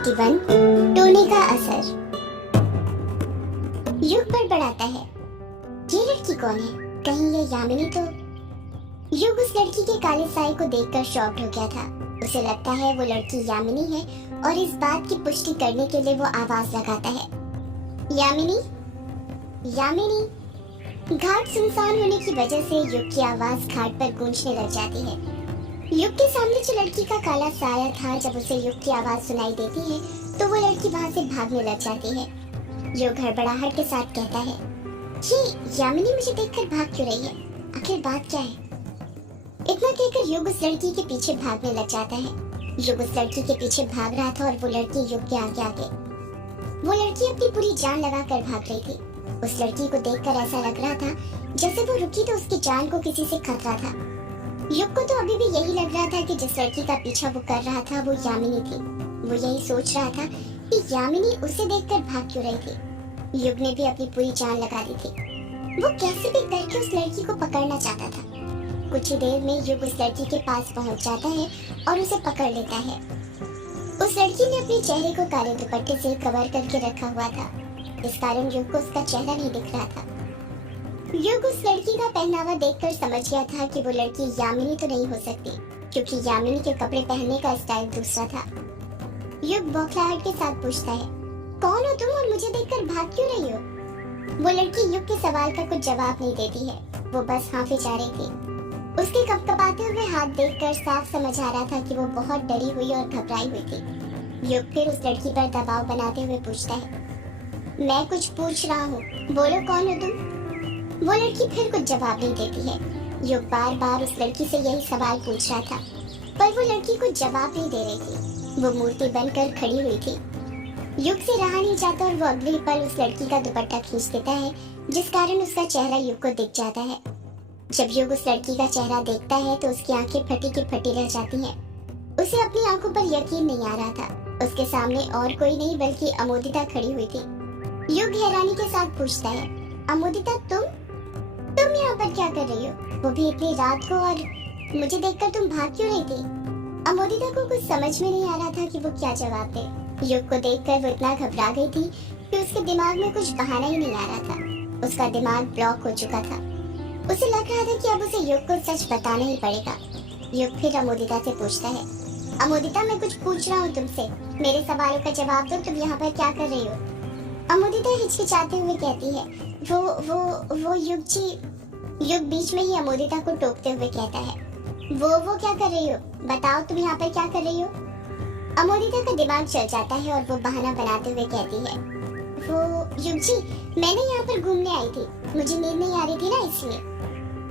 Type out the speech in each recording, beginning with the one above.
81 टोने का असर। युग बड़बड़ाता है, ये लड़की कौन है? कहीं ये यामिनी तो? युग उस लड़की के काले साए को देखकर शॉक्ड हो गया था। उसे लगता है वो लड़की यामिनी है और इस बात की पुष्टि करने के लिए वो आवाज लगाता है, यामिनी, यामिनी। घाट सुनसान होने की वजह से युग की आवाज घाट पर गूंजने लग जाती है। युग के सामने जो लड़की का काला साया था, जब उसे युग की आवाज सुनाई देती है तो वो लड़की वहां से भागने लग जाती है। युग हड़बड़ाहट के साथ कहता है, ये यामिनी मुझे देखकर भाग क्यों रही है? आखिर बात क्या है? इतना कहकर युग उस लड़की के पीछे भागने लग जाता है। युग उस लड़की के पीछे भाग रहा था और वो लड़की युग के आगे आगे। वो लड़की अपनी पूरी जान लगाकर भाग रही थी। उस लड़की को देखकर ऐसा लग रहा था जैसे वो रुकी तो उसकी जान को किसी से खतरा था। युग को तो अभी भी यही लग रहा था कि जिस लड़की का पीछा वो कर रहा था वो यामिनी थी। वो यही सोच रहा था कि यामिनी उसे देखकर भाग क्यों रही थी। युग ने भी अपनी पूरी जान लगा दी थी। वो कैसे भी करके उस लड़की को पकड़ना चाहता था। कुछ ही देर में युग उस लड़की के पास पहुंच जाता है और उसे पकड़ लेता है। उस लड़की ने अपने चेहरे को काले दुपट्टे से कवर करके रखा हुआ था, इस कारण युग को उसका चेहरा नहीं दिख रहा था। युग उस लड़की का पहनावा देखकर समझ गया था कि वो लड़की यामिनी तो नहीं हो सकती, क्योंकि यामिनी के कपड़े पहनने का स्टाइल दूसरा था। युग बौखलाहट के साथ पूछता है, कौन हो तुम और मुझे देखकर भाग क्यों रही हो? वो लड़की युग के सवाल का कुछ जवाब नहीं देती है, वो बस हाँफे जा रही थी। उसके कपकपाते हुए हाथ देखकर साफ समझ आ रहा था कि वो बहुत डरी हुई और घबराई हुई थी। युग फिर उस लड़की पर दबाव बनाते हुए पूछता है, मैं कुछ पूछ रहा हूँ, बोलो कौन हो तुम? वो लड़की फिर कुछ जवाब नहीं देती है। युग बार बार उस लड़की से यही सवाल पूछ रहा था, पर वो लड़की कुछ जवाब नहीं दे रही थी। वो मूर्ति बनकर खड़ी हुई थी। युग से रहा नहीं जाता और वो अगले पल उस लड़की का दुपट्टा खींच देता है, जिस कारण उसका चेहरा युग को दिख जाता है। जब युग उस लड़की का चेहरा देखता है तो उसकी आंखें फटी की फटी रह जाती हैं। उसे अपनी आंखों पर यकीन नहीं आ रहा था। उसके सामने और कोई नहीं बल्कि अमोदिता खड़ी हुई थी। युग हैरानी के साथ पूछता है, अमोदिता तुम यहाँ पर क्या कर रही हो? वो भी इतनी रात को, और मुझे देखकर तुम भाग क्यों रही थी? अमोदिता को कुछ समझ में नहीं आ रहा था कि वो क्या जवाब दे। युग को देखकर वो इतना घबरा गई थी कि उसके दिमाग में कुछ बहाना ही नहीं आ रहा था। उसका दिमाग ब्लॉक हो चुका था। उसे लग रहा था कि अब उसे युग को सच बताना ही पड़ेगा। युग फिर अमोदिता से पूछता है, अमोदिता मैं कुछ पूछ रहा हूँ तुमसे, मेरे सवालों का जवाब दो, तुम यहाँ पर क्या कर रही हो? अमोदिता हिचकिचाते हुए कहती है, वो युग जी। युग बीच में ही अमोदिता को टोकते हुए कहता है, वो क्या कर रही हो? बताओ तुम यहाँ पर क्या कर रही हो? अमोदिता का दिमाग चल जाता है और वो बहाना बनाते हुए कहती है, वो युग जी, मैंने यहाँ पर घूमने आई थी, मुझे नींद नहीं आ रही थी ना, इसलिए।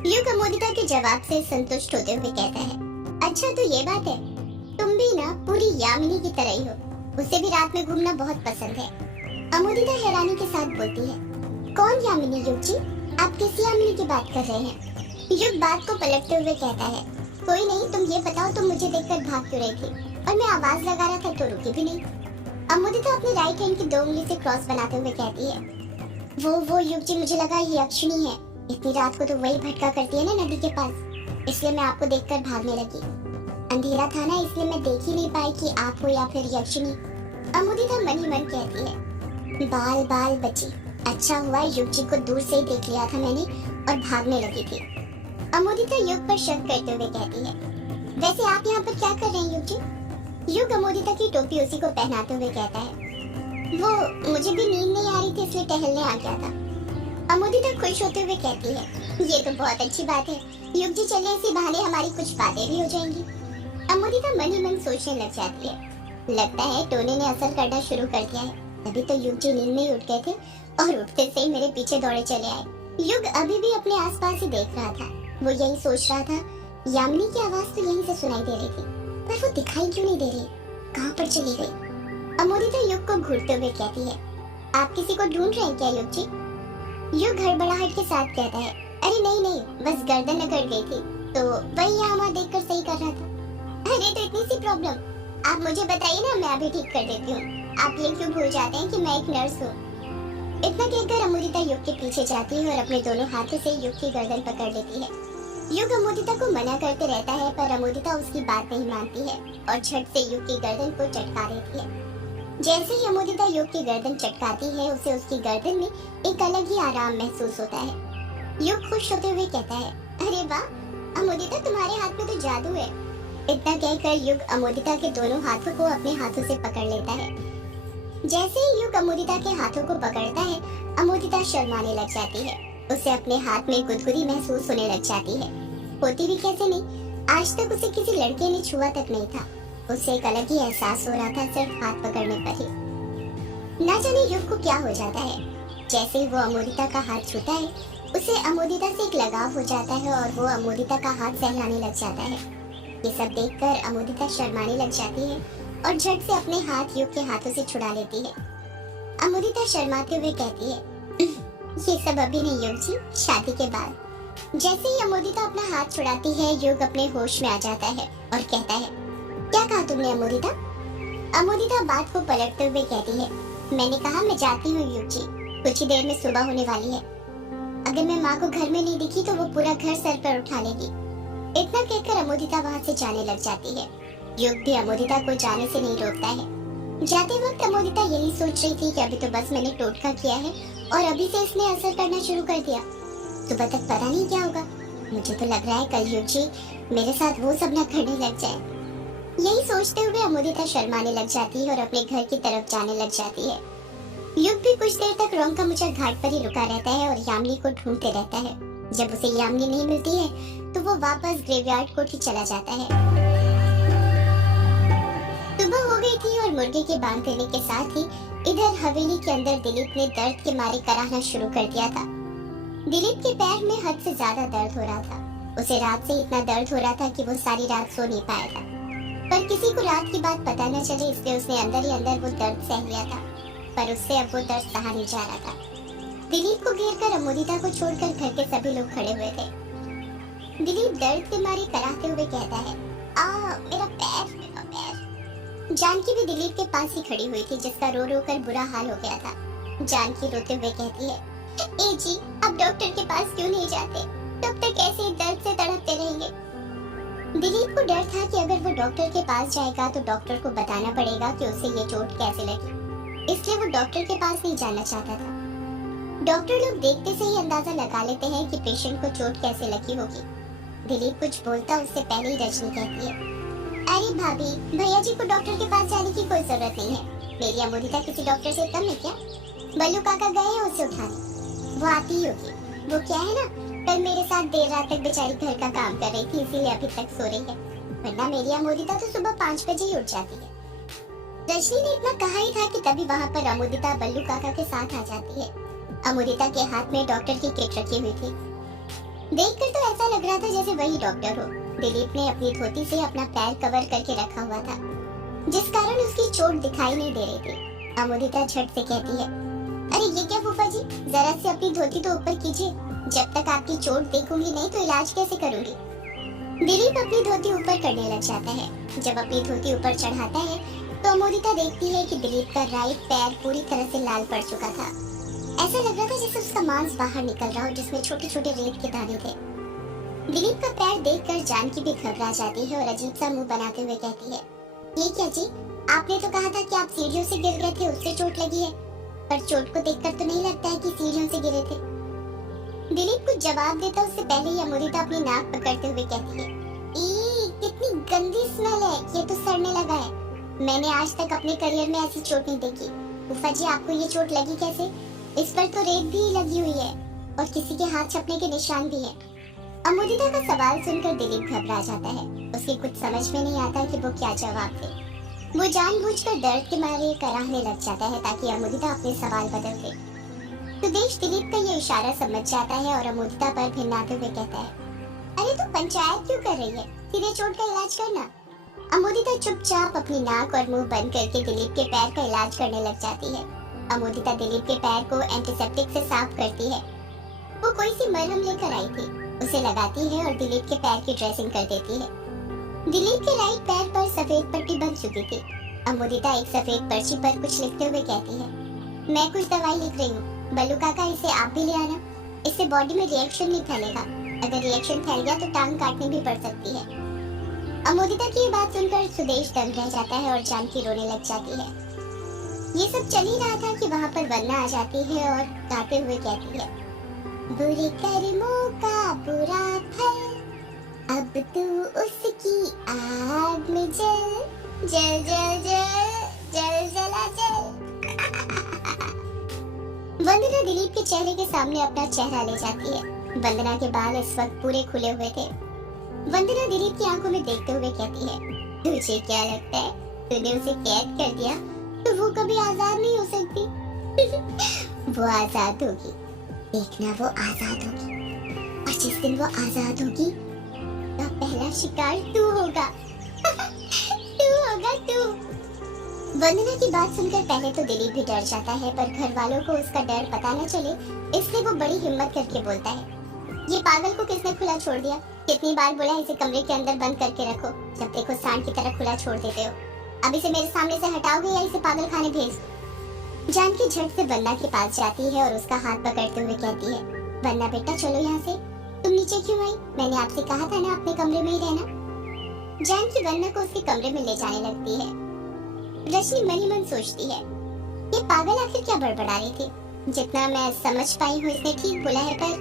युग अमोदिता के जवाब से संतुष्ट होते हुए कहता है, अच्छा तो ये बात है, तुम भी ना पूरी यामिनी की तरह ही हो, उसे भी रात में घूमना बहुत पसंद है। अमोदिता हैरानी के साथ बोलती है, कौन यामिनी युग जी? आप किस यामिनी की बात कर रहे हैं? युग बात को पलटते हुए कहता है, कोई नहीं, तुम ये बताओ तुम मुझे देखकर भाग क्यों रही थी? और मैं आवाज लगा रहा था तो रुकी भी नहीं। अमोदिता अपनी राइट हैंड की 2 उंगली से क्रॉस बनाते हुए कहती है, वो युग जी, मुझे लगा ये यक्षिणी है, इतनी रात को तो वही भटका करती है ना नदी के पास, इसलिए मैं आपको देखकर भागने लगी। अंधेरा था ना, इसलिए मैं देख ही नहीं पाई कि आप हो या फिर यक्षिणी। अमोदिता मन ही मन कहती है, बाल बची, अच्छा हुआ युग जी को दूर से ही देख लिया था मैंने और भागने लगी थी। अमोदिता युग पर शक करते हुए कहती है, वैसे आप यहाँ पर क्या कर रहे हैं युग जी? युग अमोदिता की टोपी उसी को पहनाते हुए कहता है, वो मुझे भी नींद नहीं आ रही थी इसलिए टहलने आ गया था। अमोदिता खुश होते हुए कहती है, ये तो बहुत अच्छी बात है युग जी, चलिए इसी बहाने हमारी कुछ बातें भी हो जाएंगी। अमोदिता मन ही मन सोचने लग जाती है, लगता है टोने ने असर करना शुरू कर दिया है। अभी तो युग जी नींद में ही उठ गए थे और उठते से ही मेरे पीछे दौड़े चले आए। युग अभी भी अपने आसपास ही देख रहा था। वो यही सोच रहा था, यामिनी की आवाज तो यहीं से सुनाई दे रही थी, पर वो दिखाई क्यों नहीं दे रही? कहाँ पर चली गई? अमोदिता युग को घूरते हुए कहती है, आप किसी को ढूंढ रहे हैं क्या युग जी? युग हड़बड़ाहट के साथ कहता है, अरे नहीं, बस गर्दन अकड़ गई थी तो वही यहाँ वहाँ देखकर सही कर रहा था। अरे तो इतनी सी प्रॉब्लम, आप मुझे बताइए ना, मैं अभी ठीक कर देती हूँ। आप ये क्यों भूल जाते हैं कि मैं एक नर्स हूँ? इतना कहकर अमोदिता युग के पीछे जाती है और अपने दोनों हाथों से युग की गर्दन पकड़ लेती है। युग अमोदिता को मना करते रहता है, पर अमोदिता उसकी बात नहीं मानती है और झट से युग की गर्दन को चटका देती है। जैसे ही अमोदिता युग की गर्दन चटकाती है, उसे उसकी गर्दन में एक अलग ही आराम महसूस होता है। युग खुश होते हुए कहता है, अरे वाह अमोदिता, तुम्हारे हाथ में तो जादू है। इतना कहकर युग अमोदिता के दोनों हाथों को अपने हाथों से पकड़ लेता है। जैसे ही युग अमोदिता के हाथों को पकड़ता है, अमोदिता शर्माने लग जाती है। उसे अपने हाथ में गुदगुदी महसूस होने लग जाती है। होती भी कैसे नहीं, आज तक उसे किसी लड़के ने छुआ तक नहीं था। उसे एक अलग ही एहसास हो रहा था सिर्फ हाथ पकड़ने पर ही। ना जाने युग को क्या हो जाता है। जैसे ही वो अमोदिता का हाथ छूता है, उसे अमोदिता से एक लगाव हो जाता है और वो अमोदिता का हाथ सहलाने लग जाता है। ये सब देखकर अमोदिता शर्माने लग जाती है और झट से अपने हाथ युग के हाथों से छुड़ा लेती है। अमोदिता शर्माते हुए कहती है, ये सब अभी नहीं युग जी, शादी के बाद। जैसे ही अमोदिता अपना हाथ छुड़ाती है, युग अपने होश में आ जाता है और कहता है, क्या कहा तुमने अमोदिता? अमोदिता बात को पलटते हुए कहती है, मैंने कहा मैं जाती हूँ युग जी, कुछ ही देर में सुबह होने वाली है। अगर मैं माँ को घर में नहीं दिखी तो वो पूरा घर सर पर उठा लेगी। इतना कहकर अमोदिता वहाँ से जाने लग जाती है। युग भी अमोदिता को जाने से नहीं रोकता है। जाते वक्त अमोदिता यही सोच रही थी कि अभी तो बस मैंने टोटका किया है और अभी से इसने असर करना शुरू कर दिया। सुबह तक पता नहीं क्या होगा। मुझे तो लग रहा है कल युग जी मेरे साथ वो सब न करने लग जाए। यही सोचते हुए अमोदिता शर्माने लग जाती है और अपने घर की तरफ जाने लग जाती है। युग भी कुछ देर तक रोंका मुचा घाट पर ही रुका रहता है और यामिनी को ढूंढते रहता है। जब उसे यामिनी नहीं मिलती है तो वो वापस ग्रेवयार्ड कोठी चला जाता है। सुबह हो गई थी और मुर्गे के बांग देने के साथ ही इधर हवेली के अंदर दिलीप ने दर्द के मारे कराहना शुरू कर दिया था। दिलीप के पैर में हद से ज्यादा दर्द हो रहा था। उसे रात से इतना दर्द हो रहा था कि वो सारी रात सो नहीं पाया था, पर किसी को रात की बात पता न चले इसलिए उसने अंदर ही अंदर वो दर्द सह लिया था। पर उससे अब वो दर्द सहा नहीं जा रहा था। दिलीप को घेर कर अमोदिता को छोड़कर घर के सभी लोग खड़े हुए थे। दिलीप दर्द के मारे कराहते हुए कहता है, मेरा पैर, मेरा पैर। जानकी भी दिलीप के पास ही खड़ी हुई थी, जिसका रो रो कर बुरा हाल हो गया था। जानकी रोते हुए कहती है, ए जी आप डॉक्टर के पास क्यों नहीं जाते? तब तक ऐसे दर्द से तड़पते रहेंगे। दिलीप को डर था कि अगर वो डॉक्टर के पास जाएगा तो डॉक्टर को बताना पड़ेगा कि उसे ये चोट कैसे लगी, इसलिए वो डॉक्टर के पास नहीं जाना चाहता था। डॉक्टर लोग देखते से ही अंदाजा लगा लेते हैं कि पेशेंट को चोट कैसे लगी होगी। दिलीप कुछ बोलता उससे पहले ही रजनी कहती है, अरे भाभी, भैया जी को डॉक्टर के पास जाने की कोई जरूरत नहीं है। मेरी अमोदिता किसी डॉक्टर से कम है क्या? बल्लू काका गए हैं उसे उठाने, वो आती ही होगी। वो क्या है ना, कल मेरे साथ देर रात तक बेचारी घर का काम कर रही थी, इसीलिए अभी तक सो रही है, वरना मेरी अमोदिता तो सुबह 5 बजे ही उठ जाती है। रजनी ने इतना कहा ही था कि तभी वहाँ पर अमोदिता बल्लू काका के साथ आ जाती है। अमोदिता के हाथ में डॉक्टर की किट रखी हुई थी। देखकर तो ऐसा लग रहा था जैसे वही डॉक्टर हो। दिलीप ने अपनी धोती से अपना पैर कवर करके रखा हुआ था, जिस कारण उसकी चोट दिखाई नहीं दे रही थी। अमोदिता झट से कहती है, अरे ये क्या फूफा जी, जरा से अपनी धोती तो ऊपर कीजिए, जब तक आपकी चोट देखूंगी नहीं तो इलाज कैसे करूंगी? दिलीप अपनी धोती ऊपर करने लग जाता है। जब अपनी धोती ऊपर चढ़ाता है तो अमोदिता देखती है कि दिलीप का राइट पैर पूरी तरह से लाल पड़ चुका था। ऐसा लग रहा था जैसे उसका मांस बाहर निकल रहा हो, जिसमें छोटे छोटे रेत के दाने थे। दिलीप का पैर देखकर जानकी भी घबरा जाती है और अजीब सा मुंह बनाते हुए कहती है, ये क्या जी, आपने तो कहा था कि आप सीढ़ियों से गिर गए थे, उससे चोट लगी है, पर चोट को देखकर तो नहीं लगता है कि सीढ़ियों से गिरे थे। दिलीप कुछ जवाब देता उससे पहले ही अमोदिता अपनी नाक पकड़ते हुए कहती है, कितनी गंदी स्मेल है, ये तो सड़ने लगा है। मैंने आज तक अपने करियर में ऐसी चोट नहीं देखी। फूफा जी आपको ये चोट लगी कैसे? इस पर तो रेत भी लगी हुई है और किसी के हाथ छपने के निशान भी है। अमोदिता का सवाल सुनकर दिलीप घबरा जाता है। उसकी कुछ समझ में नहीं आता कि वो क्या जवाब दे। वो जानबूझकर दर्द के मारे कराहने लग जाता है ताकि अमोदिता अपने सवाल बदल दे। सुदेश दिलीप का ये इशारा समझ जाता है और अमोदिता पर भिन्नाते हुए कहता है, अरे तू पंचायत क्यों कर रही है, सीधे चोट का इलाज करना। अमोदिता चुपचाप अपनी नाक और मुंह बंद करके दिलीप के पैर का इलाज करने लग जाती है। अमोदिता दिलीप के पैर को एंटीसेप्टिक से साफ करती है। वो कोई सी मरहम लेकर आई थी, उसे लगाती है और दिलीप के पैर की ड्रेसिंग कर देती है। दिलीप के राइट पैर पर सफेद पट्टी बंध चुकी थी। अमोदिता एक सफेद पर्ची पर कुछ लिखते हुए कहती है, मैं कुछ दवाई लिख रही हूँ, बल्लू काका इसे आप भी ले आना, इससे बॉडी में रिएक्शन नहीं फैलेगा, अगर रिएक्शन फैल गया तो टांग काटनी भी पड़ सकती है। अमोदिता की ये बात सुनकर सुदेश दंग रह जाता है और जानकी रोने लग जाती है। ये सब चल ही रहा था कि वहाँ पर वरना आ जाती है और गाते हुए कहती है, बुरे कर्मों का बुरा फल, अब तू उसकी आग में जल जल जल जल जल जला जल। वंदना दिलीप के चेहरे के सामने अपना चेहरा ले जाती है। वंदना के बाल इस वक्त पूरे खुले हुए थे। वंदना दिलीप की आंखों में देखते हुए कहती है, तुझे क्या लगता है तूने उसे कैद कर दिया तो वो कभी आजाद नहीं हो सकती? वो आजाद होगी, देखना वो आजाद होगी, और जिस दिन वो आजाद होगी तो पहला शिकार तू होगा। तू होगा तू। वंदना की बात सुनकर पहले तो दिलीप भी डर जाता है, पर घर वालों को उसका डर पता न चले इसलिए वो बड़ी हिम्मत करके बोलता है, ये पागल को किसने खुला छोड़ दिया? कितनी बार बोला इसे कमरे के अंदर बंद करके रखो, जब देखो सांड की तरह खुला छोड़ देते हो। अब इसे मेरे सामने से हटाओगे या इसे पागल खाने भेज दो? जानकी झट से वंदना के पास जाती है और उसका हाथ पकड़ते हुए कहती है, वंदना बेटा चलो यहाँ से, तुम नीचे क्यों आई? मैंने आपसे कहा था ना अपने कमरे में ही रहना। जानकी वंदना को उसके कमरे में ले जाने लगती है। रजनी मन ही मन सोचती है, ये पागल आखिर क्या बड़बड़ा रही थी? जितना मैं समझ पाई हूँ इसने ठीक बोला है, पर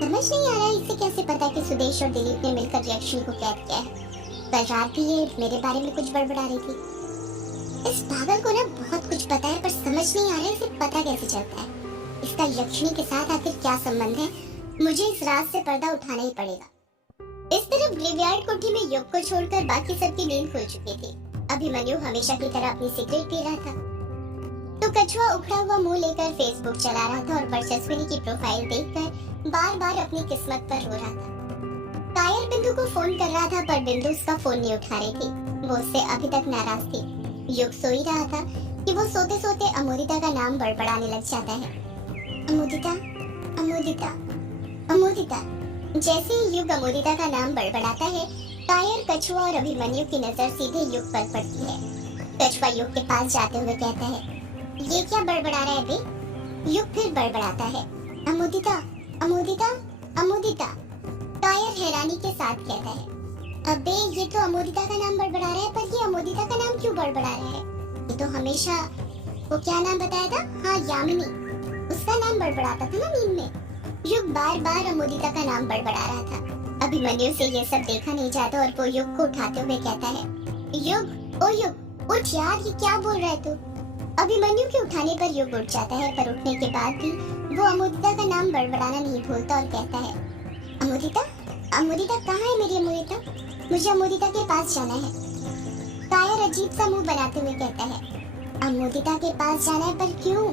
समझ नहीं आ रहा है इसे कैसे पता कि सुदेश और दिलीप ने मिलकर यक्षिणी को कैद किया है। कल रात भी ये मेरे बारे में कुछ बड़बड़ा रही थी। इस पागल को ना बहुत कुछ पता है, पर समझ नहीं आ रहा है इसे पता कैसे चलता है। इसका यक्षिणी के साथ आखिर क्या संबंध है? मुझे इस रात से पर्दा उठाना ही पड़ेगा। इस तरफ ग्रेवयार्ड कोठी में युग को छोड़कर बाकी सबकी नींद खुल चुकी थी। अभिमन्यु हमेशा की तरह अपनी सिगरेट पी रहा था, तो कछुआ उखड़ा हुआ मुंह लेकर फेसबुक चला रहा था और वर्चस्विनी की प्रोफाइल देखकर बार बार अपनी किस्मत पर रो रहा था। कायर बिंदु को फोन कर रहा था, पर बिंदु उसका फोन नहीं उठा रही थी। वो उससे अभी तक नाराज थी। युग सो ही रहा था कि वो सोते सोते अमोदिता का नाम बड़बड़ाने लग जाता है। अमोदिता, अमोदिता, अमोदिता। जैसे ही युग अमोदिता का नाम बड़बड़ाता है, कायर, कछुआ और अभिमन्यु की नजर सीधे युग पर पड़ती है। कछुआ युग के पास जाते हुए कहता है, ये क्या बड़बड़ा रहा है बे? युग फिर बड़बड़ाता है, अमोदिता, अमोदिता, अमोदिता। कायर हैरानी के साथ कहता है, अबे ये तो अमोदिता का नाम बड़बड़ा रहा है, पर ये अमोदिता का नाम क्यों बड़बड़ा रहा है? ये तो हमेशा वो क्या नाम बताया था? हाँ, यामिनी, उसका नाम बड़बड़ाता था ना नींद में। युग बार बार अमोदिता का नाम बड़बड़ा रहा था। अभिमन्यु से ये सब देखा नहीं जाता और वो युग को उठाते हुए कहता है, युग, ओ युग, उठ यार, ये क्या बोल रहा है तू? अभिमन्यु के उठाने पर युग उठ जाता है, पर उठने के बाद भी वो अमोदिता का नाम बड़बड़ाना नहीं भूलता और कहता है, अमोदिता, अमोदिता कहाँ है मेरी अमोदिता? मुझे अमोदिता के पास जाना है। कायर अजीब सा मुंह बनाते हुए कहता है, अमोदिता के पास जाना है, पर क्यों?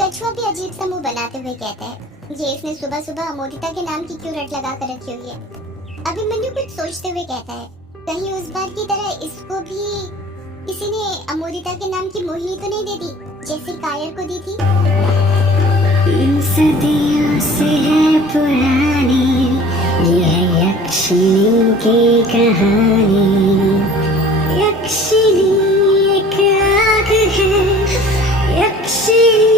कछुआ भी अजीब सा मुंह बनाते हुए कहता है, ये इसने सुबह सुबह अमोदिता के नाम की क्यों रट लगा कर रखी हुई है? अभिमन्यु कुछ सोचते हुए कहता है, कहीं उस बार की तरह इसको भी किसी ने अमोदिता के नाम की मोहिनी तो नहीं दे दी जैसे कायर को दी थी? सदियों से है पुरानी ये यक्षिणी की कहानी। यक्षिणी एक आग है, यक्षिणी